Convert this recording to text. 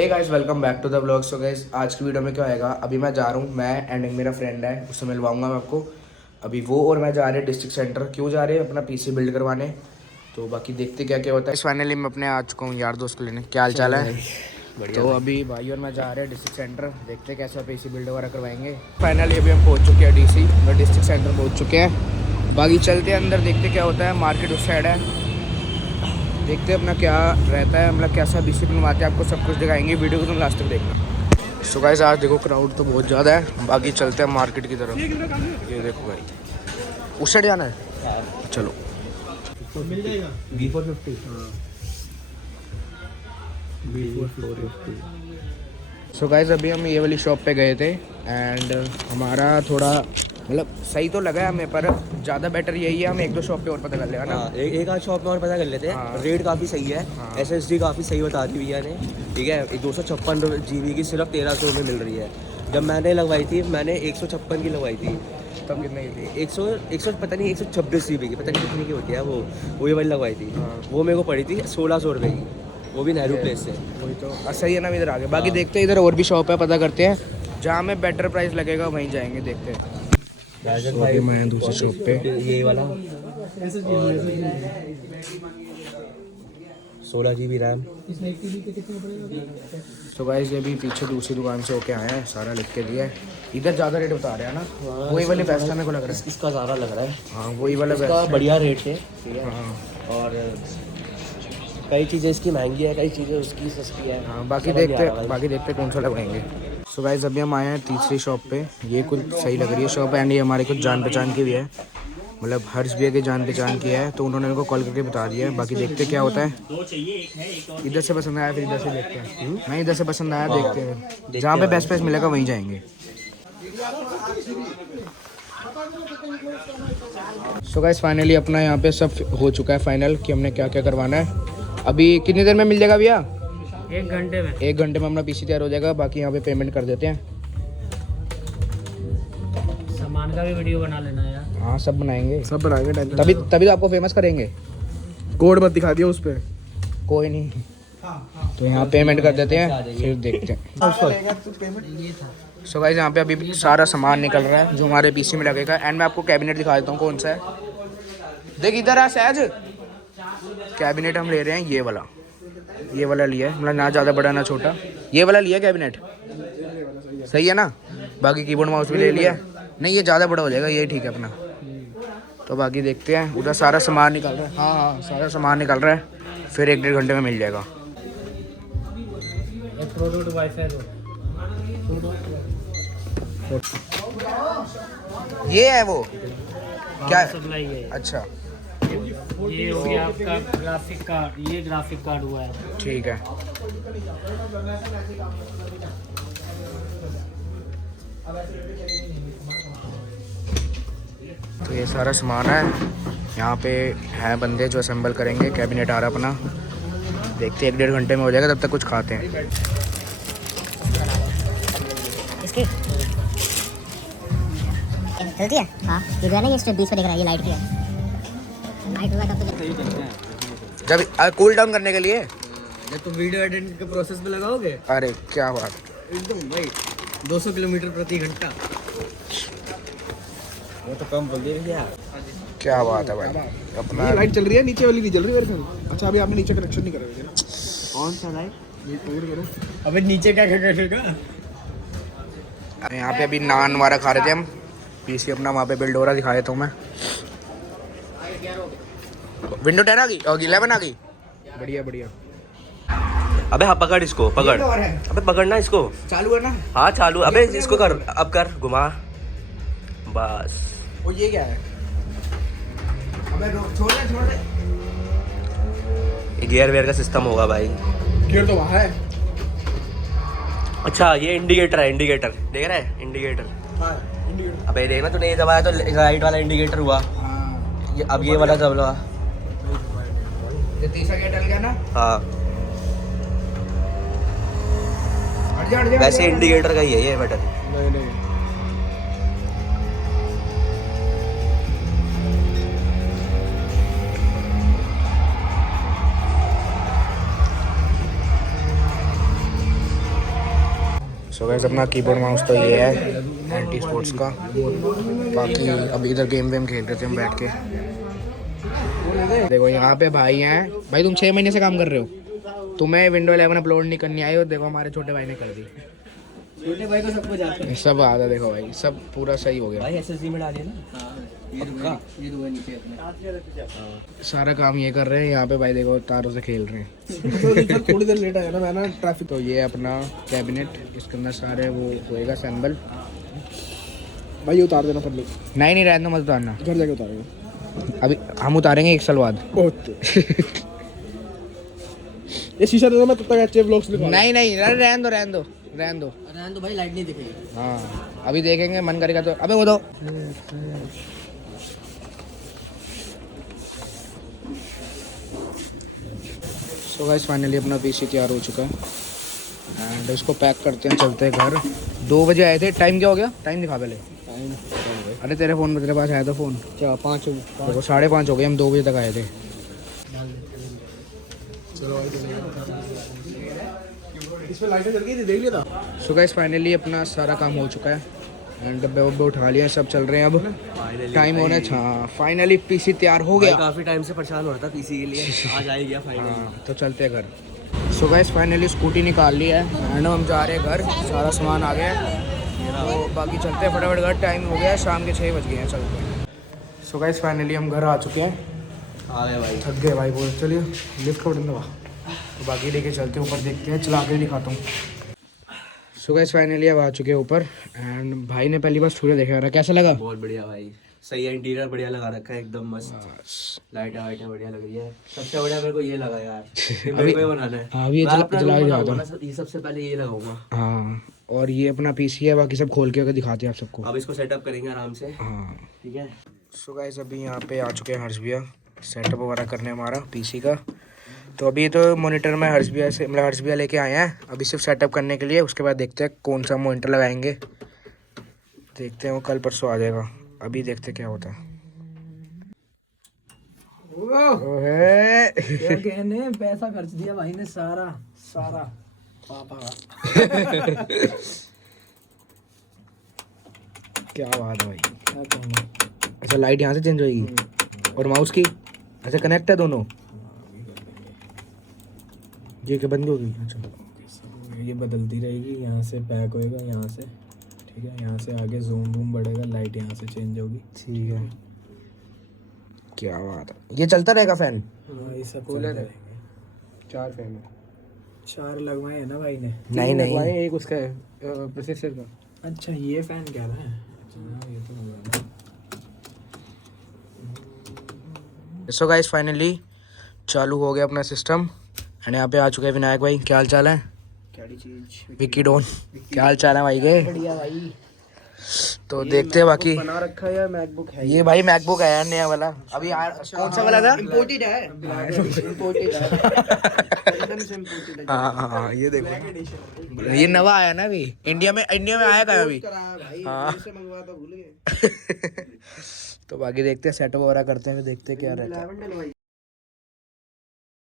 Hey guys welcome back to the blog. So guys आज की video में क्या होएगा, अभी मैं जा रहा हूँ, मैं एंड एक मेरा फ्रेंड है, उससे मिलवाऊंगा मैं आपको। अभी वो और मैं जा रहे हैं डिस्ट्रिक्ट सेंटर। क्यों जा रहे हैं? अपना पीसी बिल्ड करवाने। तो बाकी देखते क्या क्या होता है। फाइनली मैं अपने आ चुका हूँ यार दोस्त को लेने। क्या हाल चाल है? तो अभी भाई और मैं जा रहे हैं डिस्ट्रिक्ट सेंटर, देखते कैसा पीसी बिल्ड वगैरह करवाएंगे। फाइनली अभी हम पहुँच चुके हैं डीसी और डिस्ट्रिक्ट सेंटर पहुँच चुके हैं। बाकी चलते हैं अंदर, देखते क्या होता है। मार्केट उस साइड है, देखते हैं अपना क्या रहता है, मतलब कैसा बीसी बनवाते हैं। आपको सब कुछ दिखाएंगे, वीडियो को तुम लास्ट तक देखना। सो गाइस आज देखो क्राउड तो बहुत ज़्यादा है। बाकी चलते हैं मार्केट की तरफ। ये देखो भाई, उस साइड जाना है, चलो। मिल जाएगा B450। सो गाइस अभी हम ये वाली शॉप पे गए थे एंड हमारा थोड़ा मतलब सही तो लगा है हमें, पर ज़्यादा बेटर यही है हम एक दो शॉप पे और पता कर लेगा ना। एक आध शॉप में और पता कर लेते हैं। हाँ। रेट काफ़ी सही है। हाँ। SSD काफ़ी सही बता दी भैया ने। ठीक है, 256 GB की सिर्फ 1300 में मिल रही है। जब मैंने लगवाई थी, मैंने 156 की लगवाई थी। तब कितने की थी? 100 पता नहीं 126 GB की, पता नहीं कितनी की होती है वो ये वाली लगवाई थी। हाँ। वो मेरे को पड़ी थी 1600 रुपये की, वो भी नेहरू प्लेस से। वही तो सही है ना। इधर आगे बाकी देखते हैं, इधर और भी शॉप है, पता करते हैं जहाँ हमें बेटर प्राइस लगेगा वहीं जाएंगे, देखते हैं। तो अभी मैं दूसरी शॉप पे, यही वाला 16 GB रैम। तो गाइस ये भी पीछे दूसरी दुकान से होके आया है, सारा लिख के दिया है। इधर ज़्यादा रेट बता रहे हैं ना, वही वाले बेस्ट मेरे को लग रहा है। इसका ज़्यादा लग रहा है। हाँ वही वाला इसका बेस्ट है। बढ़िया रेट है। ठीक है। हाँ और कई चीज़ें इसकी महंगी है, कई चीज़ें उसकी सस्ती है। हाँ बाकी समझ नहीं देखते आ रहा भाई। बाकी देखते कौन सा लगवाएंगे। सो गाइस अभी हम आए हैं तीसरी शॉप पे। ये कुछ सही लग रही है शॉप एंड ये हमारे कुछ जान पहचान की भी है, मतलब हर्ष भैया की जान पहचान की है, तो उन्होंने मेरे को कॉल करके बता दिया है। बाकी देखते क्या होता है। इधर से पसंद आया फिर इधर से देखते हैं। नहीं इधर से पसंद आया, देखते हैं जहाँ पे बेस्ट प्राइस मिलेगा वहीं जाएंगे। सो गाइस फाइनली अपना यहाँ पे सब हो चुका है फाइनल कि हमने क्या क्या करवाना है। अभी कितनी देर में मिल जाएगा भैया? 1 घंटे में। 1 घंटे में अपना पीसी तैयार हो जाएगा। बाकी यहाँ पे पेमेंट कर देते हैं। सामान का भी वीडियो बना लेना यार। हाँ सब बनाएंगे, सब बनाएंगे। टाइम तभी तो आपको फेमस करेंगे। कोड मत दिखा दिया उस पे। कोई नहीं, तो यहाँ पेमेंट कर देते हैं फिर देखते हैं। सो गाइस यहाँ पे अभी सारा सामान निकल रहा है जो हमारे पीसी में लगेगा एंड मैं आपको कैबिनेट दिखा देता हूँ कौन सा है। देख इधर आ सहज, कैबिनेट हम ले रहे हैं ये वाला लिया है, मतलब ना ज़्यादा बड़ा ना छोटा, ये वाला लिया कैबिनेट। सही है ना। बाकी कीबोर्ड माउस भी ले लिया। नहीं ये ज़्यादा बड़ा हो जाएगा, ये ठीक है अपना। तो बाकी देखते हैं, उधर सारा सामान निकल रहा है। हाँ सारा सामान निकल रहा है, फिर 1-1.5 घंटे में मिल जाएगा। प्रोडक्ट वाईफाई ये है वो क्या? सप्लाई है। अच्छा ये हो गया आपका ग्राफिक कार्ड, ये ग्राफिक कार्ड हुआ है। ठीक है। तो ये सारा सामान है, यहाँ पे है बंदे जो असेंबल करेंगे। कैबिनेट आ रहा अपना, देखते हैं 1-1.5 घंटे में हो जाएगा, तब तक कुछ खाते हैं। इसकी चलती है। हाँ ये जो है ना, ये स्ट्रिप 20 पे दिख रहा है, ये लाइट की है। लाइट होगा तब तो जब कूल डाउन करने के लिए। जब तुम वीडियो एडिटिंग के प्रोसेस में लगाओगे, अरे क्या बात, एकदम भाई 200 किलोमीटर प्रति घंटा। वो तो कम बोल दिया क्या? क्या बात है भाई अपना। ये लाइट चल रही है, नीचे वाली नहीं चल रही मेरे ख्याल। अच्छा अभी आपने नीचे कनेक्शन नहीं करा है ना? कौन सा लाइट? ये टूर करो। अबे नीचे क्या करेगा? यहाँ पे अभी नान वारा खा रहे थे हम। पीसी अपना वहाँ पे बिल्ड हो रहा, दिखा देता हूँ मैं। विंडो 10 आ गई और 11 आ गई। बढ़िया बढ़िया। अबे हाँ पकड़ इसको, पकड़। अबे पकड़ना इसको। चालू है ना? हाँ चालू। अबे इसको कर, अब कर, घुमा बस। वो ये क्या है? अबे छोड़ दे। ये गियर वेयर का सिस्टम होगा भाई। गियर तो वहाँ है। अच्छा ये इंडिकेटर है, इंडिकेटर देख रहा है, इंडिकेटर। हाँ इंडिकेटर। अबे देखना तूने ये दबाया तो राइट वाला इंडिकेटर हुआ। हाँ अब ये वाला दबा। ये तीसरा गेट डल गया ना। हाँ हट जा वैसे इंडिकेटर का ही है ये बटन। नहीं नहीं सो गाइस अपना कीबोर्ड माउस तो ये है एंटी स्पोर्ट्स का। बाकी अभी इधर गेम वेम खेल रहे थे हम बैठ के। देखो यहाँ पे भाई हैं। भाई तुम 6 महीने से काम कर रहे हो, तुम्हें विंडो 11 अपलोड नहीं करनी आई, और देखो हमारे छोटे भाई ने कर दी। छोटे भाई को सबको जाते हैं। सब आता देखो भाई, सब पूरा सही हो गया भाई एसएसडी में डालिए ना। ये दो नीचे अपने। सारा काम ये कर रहे हैं। यहाँ पे भाई देखो तारों से खेल रहे हैं। थोड़ी देर लेट आया ना मैं ना ट्रैफिक। तो ये अपना कैबिनेट, इसके अंदर सारे वो होएगा सैम्बल। भाई ये उतार देना पहले, नहीं रहने दो, मत उतारना, घर जाके उतारेगा। अभी हम उतारेंगे 1 साल बाद। ओके ये शीशा दे दो, मैं तब तक अच्छे व्लॉग्स निकाल। नहीं रहने दो रहने तो भाई लाइट नहीं दिखेगी। हाँ अभी देखेंगे, मन करेगा तो। अबे वो दो। सो गाइस फाइनली अपना पीसी तैयार हो चुका है एंड इसको पैक करते हैं, चलते हैं घर। 2 बजे आए थे। टाइम क्या हो गया? टाइम दिखा पहले। अरे तेरे फ़ोन में, तेरे पास आया था फ़ोन क्या? 5 देखो 5:30 हो गए, हम 2 बजे तक आए थे। इसमें लाइटें जल गई थी, देख लिया था। सो गाइस फाइनली अपना सारा काम हो चुका है एंड डब्बे वब्बे उठा लिए, सब चल रहे हैं। अब टाइम होना है। हाँ फाइनली पीसी तैयार हो गया। काफी टाइम से परेशान हो रहा था पीसी के लिए, आज आ ही गया फाइनली। हाँ तो चलते हैं घर। सो गाइस फाइनली स्कूटी निकाल ली है एंड हम जा रहे हैं घर। सारा सामान आ गया है, तो बाकी चलते हैं फटाफट घर। टाइम हो गया है, शाम के 6 बज गए हैं, चलते हैं। सो गाइस फाइनली हम घर आ चुके हैं। आ गए भाई। थक गए भाई बोल। चलिए लिफ्ट का बटन दबा, तो बाकी लेके चलते हैं ऊपर, देखते हैं, चला के दिखाता हूँ। सो गाइस फाइनली अब आ चुके हैं ऊपर एंड भाई ने पहली बार सूर्य देखा। कैसा लगा? बहुत बढ़िया भाई, सही है। इंटीरियर बढ़िया लगा रखा है, एकदम मस्त। लाइटें वाइटें बढ़िया लग रही है। सबसे बढ़िया मेरे को ये लगा यार, ये मेरे को ही बनाना है। हाँ अभी मैं अपना जला के रूम जाता बनाऊंगा ना, ये सबसे पहले ये लगाऊंगा। हाँ और ये अपना पीसी है, बाकी सब खोल के दिखाते हैं आप सबको। अब इसको सेटअप करेंगे आराम से। हाँ ठीक है। सो गाइस अभी यहाँ पे आ चुके हैं हर्ष भैया, सेटअप वगैरह करने हमारा पीसी का। तो अभी तो मॉनिटर में हर्ष भैया से, मतलब हर्ष भैया लेके आए हैं अभी सिर्फ सेटअप करने के लिए। उसके बाद देखते हैं कौन सा मॉनिटर लगाएंगे, देखते हैं, वो कल परसों आ जाएगा। अभी देखते क्या होता है। कहने पैसा खर्च दिया भाई ने सारा पापा का। क्या बात है भाई। अच्छा लाइट यहाँ से चेंज होएगी और माउस की अच्छा कनेक्ट है दोनों। ये क्या बंद हो गई? अच्छा ये बदलती रहेगी, यहाँ से पैक होएगा, यहाँ से ठीक है, यहाँ से आगे जूम वूम बढ़ेगा, लाइट यहाँ से चेंज होगी। ठीक है, क्या बात है। ये चलता रहेगा फैन? हाँ ये सब कूलर है। 4 फैन है। 4 लगवाए हैं ना भाई ने? नहीं एक उसका है प्रोसेसर का। अच्छा ये फैन कह रहा है। अच्छा ये तो लगवाना। सो गाइस फाइनली चालू हो गया अपना सिस्टम एंड यहाँ पे आ चुके हैं विनायक भाई। क्या हाल चाल है? विक्की डॉन, क्या हाल चाल है भाई के? बढ़िया भाई। तो देखते हैं बाकी। बना रखा है या मैकबुक है? ये भाई मैकबुक है यार नया वाला। अभी यार कौन सा वाला था? इम्पोर्टेड है। इम्पोर्टेड है। एकदम से इम्पोर्टेड है। हाँ ये देखो, ये नवा आया ना अभी इंडिया में आया कहाँ अभी? हाँ तो बाकी देखते हैं, सेटअप वगैरह करते हैं, देखते हैं क्या रहता है।